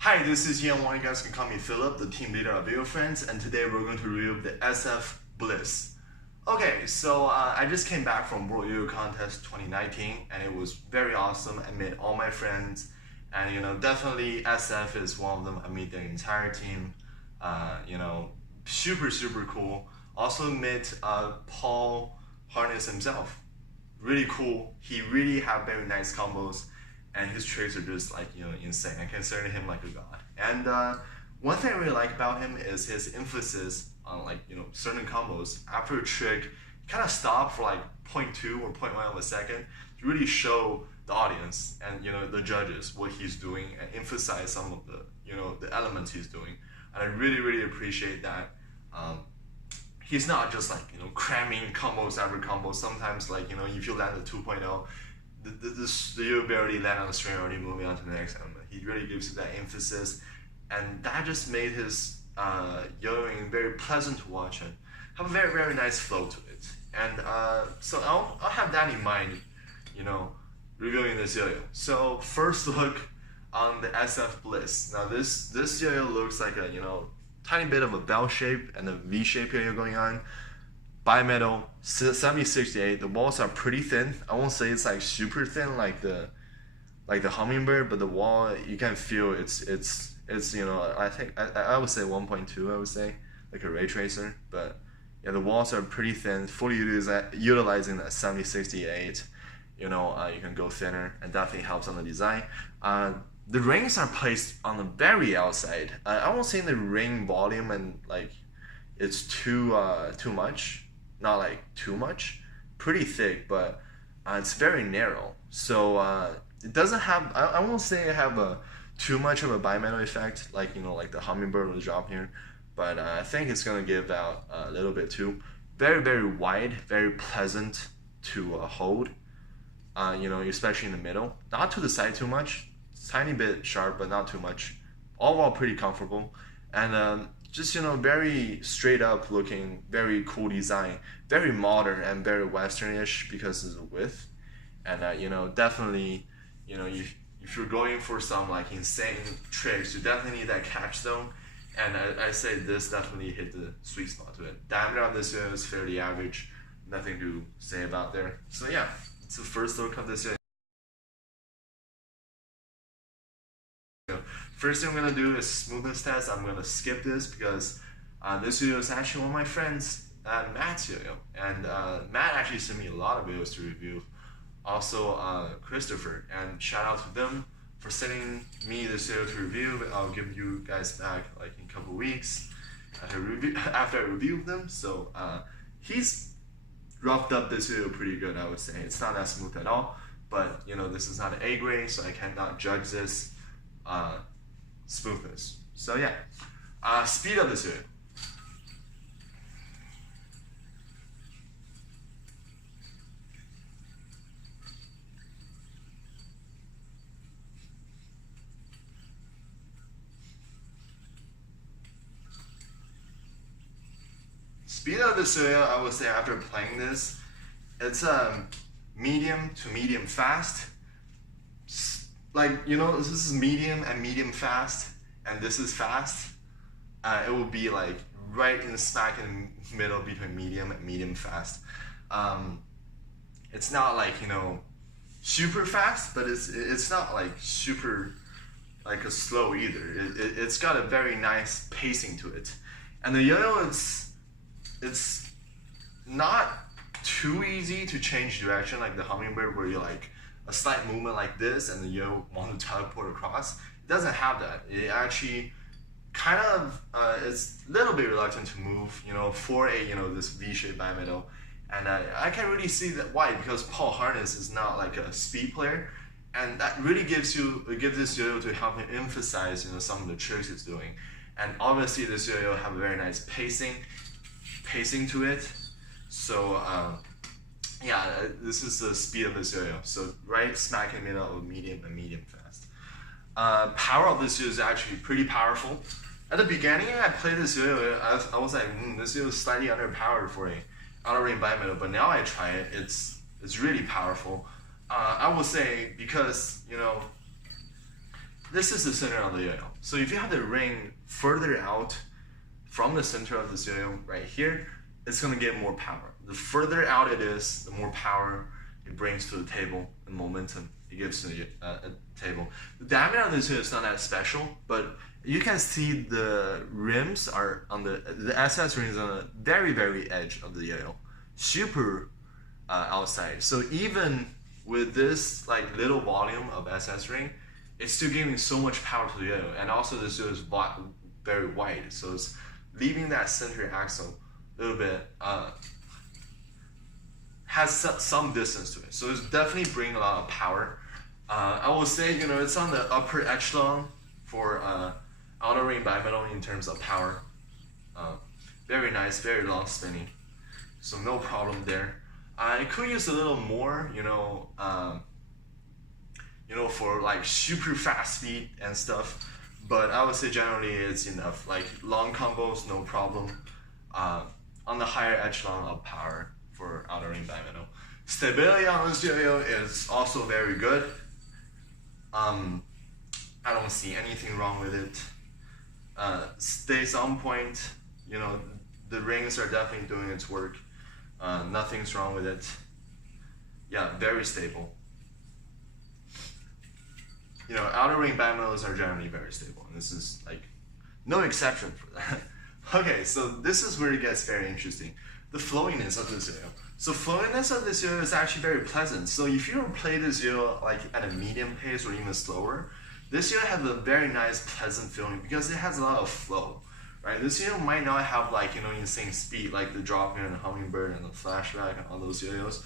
Hi, this is Ian Wang. You guys can call me Philip, the team leader of Video Friends, and today we're going to review the SF Bliss. Okay, so I just came back from World Yo-Yo Contest 2019, and it was very awesome. I met all my friends, and definitely SF is one of them. I met the entire team. Super cool. Also met Paul Harness himself. Really cool. He really have very nice combos, and his tricks are just like insane. I consider him like a god. And one thing I really like about him is his emphasis on certain combos. After a trick, he kind of stop for like 0.2 or 0.1 of a second to really show the audience and the judges what he's doing and emphasize some of the the elements he's doing. And I really appreciate that. He's not just like cramming combos after combos. Sometimes if you land a 2.0, you barely land on the string, already moving on to the next element. He really gives you that emphasis, and that just made his yo-yoing very pleasant to watch and have a very nice flow to it. And so I'll have that in mind, reviewing this yo-yo. So first look on the SF Bliss. Now this yo-yo looks like a tiny bit of a bell shape and a V shape yo-yo going on. Bimetal, 7068. The walls are pretty thin. I won't say it's like super thin like the hummingbird, but the wall you can feel it's I think I would say 1.2. I would say like a ray tracer, but yeah, the walls are pretty thin. Fully utilizing that 7068. You can go thinner, and definitely helps on the design. The rings are placed on the very outside. I won't say the ring volume and it's too much. Not like too much, pretty thick, but it's very narrow. So it doesn't have, I won't say it have too much of a bimetal effect, like the hummingbird will drop here, but I think it's gonna give out a little bit too. Very wide, very pleasant to hold. Especially in the middle, not to the side too much, tiny bit sharp, but not too much. All pretty comfortable, and just very straight up looking, very cool design, very modern and very westernish because of the width. And definitely if you're going for some insane tricks, you definitely need that catch zone. And I say this definitely hit the sweet spot to it. Diameter on this is fairly average, nothing to say about there. So yeah, it's the first look of this. First thing I'm gonna do is smoothness test. I'm gonna skip this because this video is actually one of my friends, Matt's video, and Matt actually sent me a lot of videos to review. Also Christopher, and shout out to them for sending me this video to review. I'll give you guys back in a couple weeks after I review them. So he's roughed up this video pretty good, I would say. It's not that smooth at all, but this is not an A grade, so I cannot judge this smoothness. So yeah, speed of this video. Speed of this video, I would say after playing this, it's medium to medium fast. This is medium and medium fast, and this is fast. It will be right in the smack in the middle between medium and medium fast. It's not super fast, but it's not super a slow either. It's got a very nice pacing to it, and the yo-yo it's not too easy to change direction like the hummingbird, where you a slight movement like this and then you want to teleport across. It doesn't have that. It actually kind of is a little bit reluctant to move, for this V-shaped bimetal. And I can really see that why, because Paul Harness is not a speed player, and that really gives this yo-yo to help him emphasize some of the tricks he's doing. And obviously this yo-yo have a very nice pacing to it. So yeah, this is the speed of this yo-yo. So right smack in the middle of medium and medium fast. Power of this yo-yo is actually pretty powerful. At the beginning, I played this yo-yo, I was like, this yo-yo is slightly underpowered for a outer ring bimetal, but now I try it, it's really powerful. I would say because this is the center of the yo-yo. So if you have the ring further out from the center of this yo-yo right here, it's gonna get more power. The further out it is, the more power it brings to the table and momentum it gives to the table. The diameter of this yo-yo is not that special, but you can see the rims are on the SS rings on the very, very edge of the yo-yo, super outside. So even with this like little volume of SS ring, it's still giving so much power to the yo-yo, and also this yo-yo is very wide, so it's leaving that center axle a little bit has some distance to it. So it's definitely bringing a lot of power. I will say, it's on the upper echelon for outer ring bimetal in terms of power. Very nice, very long spinning, so no problem there. I could use a little more, for like super fast speed and stuff, but I would say generally it's enough. Like long combos, no problem. On the higher echelon of power for outer ring bimetal. Stability on this yo-yo is also very good. I don't see anything wrong with it. Stays on point. The rings are definitely doing its work. Nothing's wrong with it. Yeah, very stable. Outer ring bimetals are generally very stable, and this is like no exception for that. Okay, so this is where it gets very interesting. The flowiness of this yo-yo. So flowiness of this yo-yo is actually very pleasant. So if you play this yo-yo like at a medium pace or even slower, this yo-yo has a very nice pleasant feeling because it has a lot of flow. Right? This yo-yo might not have like insane speed like the drop in and the hummingbird and the flashback and all those yo-yos,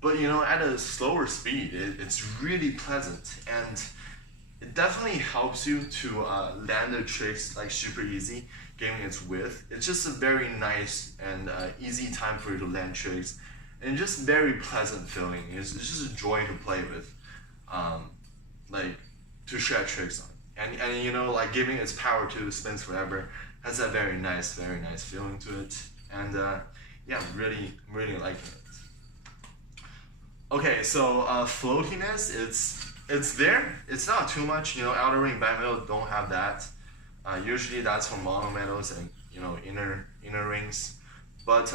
but at a slower speed, it's really pleasant, and it definitely helps you to land the tricks like super easy, given its width. It's just a very nice and easy time for you to land tricks, and just very pleasant feeling. It's just a joy to play with, like to shred tricks on, and like giving its power to spins forever has that very nice feeling to it, and yeah, really liking it. Okay, so floatiness, it's there. It's not too much. Outer ring bimetal don't have that. Usually that's for monometals and inner rings. But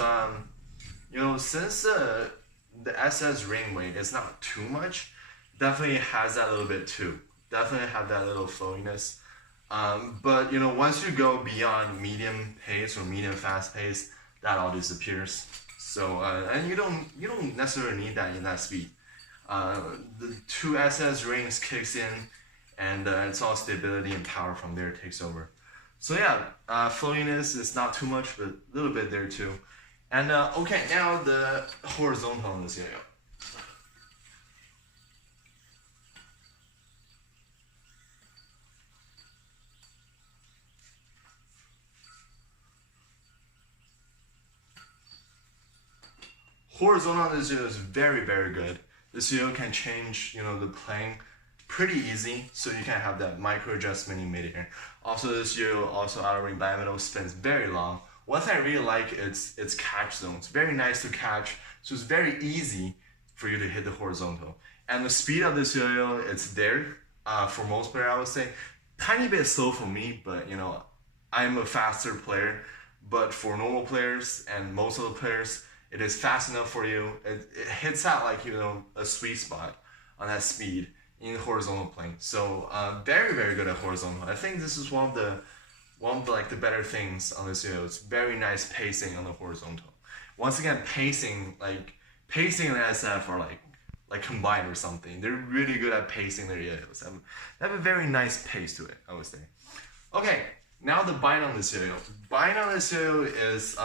since the SS ring weight is not too much, definitely has that little bit too. Definitely have that little flowiness. But once you go beyond medium pace or medium fast pace, that all disappears. So and you don't necessarily need that in that speed. The 2 SS rings kicks in, and it's all stability and power from there takes over. So yeah, flowiness is not too much, but a little bit there too. And okay, now the horizontal on this yo-yo. Horizontal on this yo-yo is very good. This yo-yo can change, the playing pretty easy, so you can have that micro adjustment in midair. Also, this yo-yo, also outer ring bimetal, spins very long. One thing I really like is its catch zone. It's very nice to catch, so it's very easy for you to hit the horizontal. And the speed of this yo-yo, it's there for most players, I would say. Tiny bit slow for me, but I'm a faster player. But for normal players and most of the players, it is fast enough for you. It hits out like a sweet spot on that speed in horizontal playing. So very good at horizontal. I think this is one of the like the better things on this yo-yo. It's very nice pacing on the horizontal. Once again, pacing and SF are like combined or something. They're really good at pacing their yo-yos. They have a very nice pace to it, I would say. Okay, now the bind on this yo-yo. Bind on this yo-yo is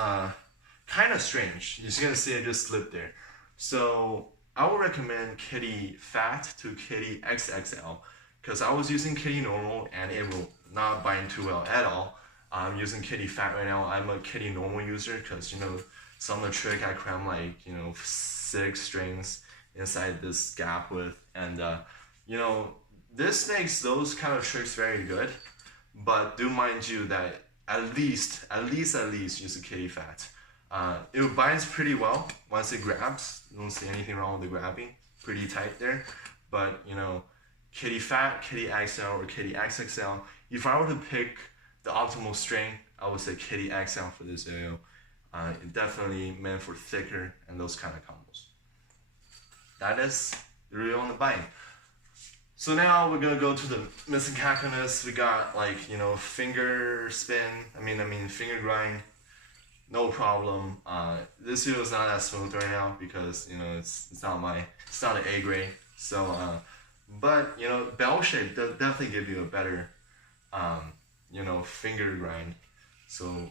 kind of strange. You're just gonna see it just slip there. So I would recommend Kitty Fat to Kitty XXL, because I was using Kitty Normal and it will not bind too well at all. I'm using Kitty Fat right now. I'm a Kitty Normal user because some of the trick I cram like 6 strings inside this gap with, and this makes those kind of tricks very good. But do mind you that at least use a Kitty Fat. It binds pretty well once it grabs. Don't see anything wrong with the grabbing. Pretty tight there. But KD Fat, KD XL, or KD XXL. If I were to pick the optimal strength, I would say KD XL for this yo-yo. It definitely meant for thicker and those kind of combos. That is the review on the bike. So now we're gonna go to the missing calculus. We got like, you know, finger spin. I mean finger grind. No problem. This video is not that smooth right now because, you know, it's not an A grade. So but you know, bell shape does definitely give you a better you know, finger grind. So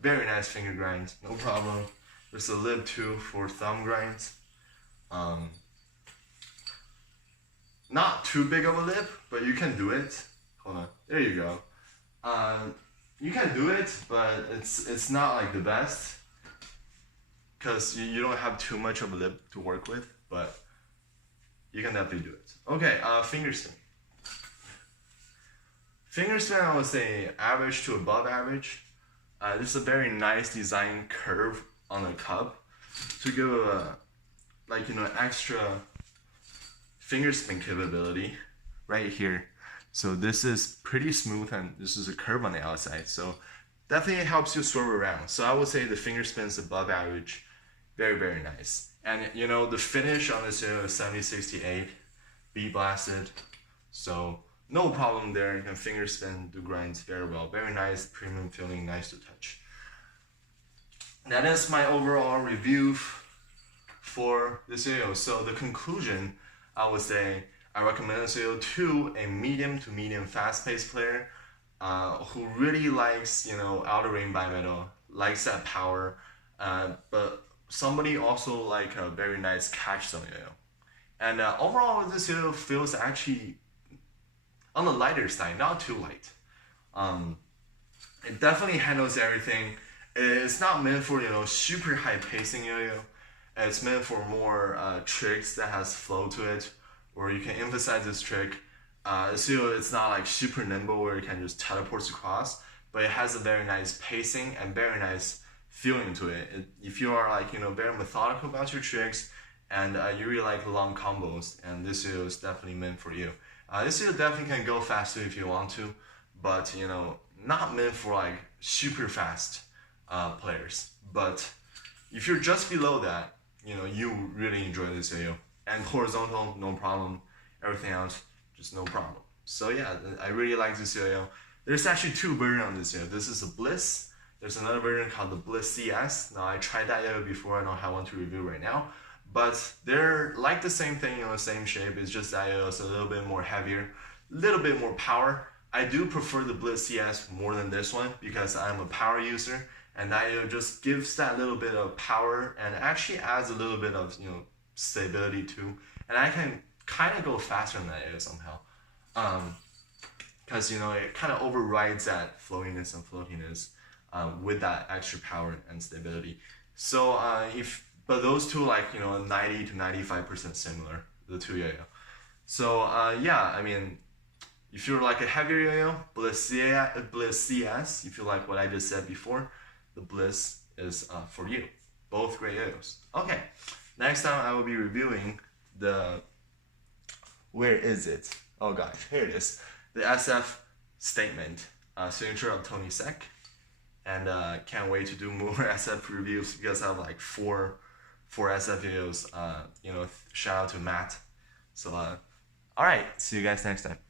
very nice finger grind, no problem. There's a lip too for thumb grinds. Not too big of a lip, but you can do it. Hold on, there you go. You can do it, but it's not like the best because you don't have too much of a lip to work with, but you can definitely do it. Okay, finger spin. Finger spin, I would say average to above average. This is a very nice design curve on the cup to give a, like, you know, extra finger spin capability right here. So this is pretty smooth and this is a curve on the outside. So definitely helps you swerve around. So I would say the finger spin is above average. Very, very nice. And you know, the finish on this is 7068 bead blasted. So no problem there. You can finger spin, do grinds very well. Very nice, premium feeling, nice to touch. That is my overall review for this video. So the conclusion, I would say I recommend this video to a medium to medium fast-paced player who really likes, you know, outer ring bimetal, likes that power, but somebody also like a very nice catch zone yo-yo. And overall, this video feels actually on the lighter side, not too light. It definitely handles everything. It's not meant for, you know, super high pacing yo-yo. It's meant for more tricks that has flow to it, or you can emphasize this trick. So it's not like super nimble where you can just teleport across, but it has a very nice pacing and very nice feeling to it. If you are like, you know, very methodical about your tricks and you really like long combos, and this video is definitely meant for you. This video definitely can go faster if you want to, but you know, not meant for like super fast players. But if you're just below that, you know, you really enjoy this video. And horizontal, no problem. Everything else, just no problem. So yeah, I really like this video. There's actually two versions on this video. This is a Bliss. There's another version called the Bliss CS. Now I tried that video before, I don't have one to review right now. But they're like the same thing, you know, same shape. It's just that it's a little bit more heavier, a little bit more power. I do prefer the Bliss CS more than this one because I'm a power user, and that just gives that little bit of power and actually adds a little bit of, you know, stability too. And I can kind of go faster than that somehow, because you know, it kind of overrides that flowiness and floatiness with that extra power and stability. So but those two, like, you know, 90 to 95% similar, the two yo-yo. So yeah, I mean, if you're like a heavier yo-yo, Bliss CS. If you like what I just said before, the Bliss is for you. Both great yo-yos. Okay, next time I will be reviewing the, where is it? Oh gosh, here it is. The SF Statement, signature of Tony Sek. And can't wait to do more SF reviews because I have like four SF videos. You know, shout out to Matt. So all right, see you guys next time.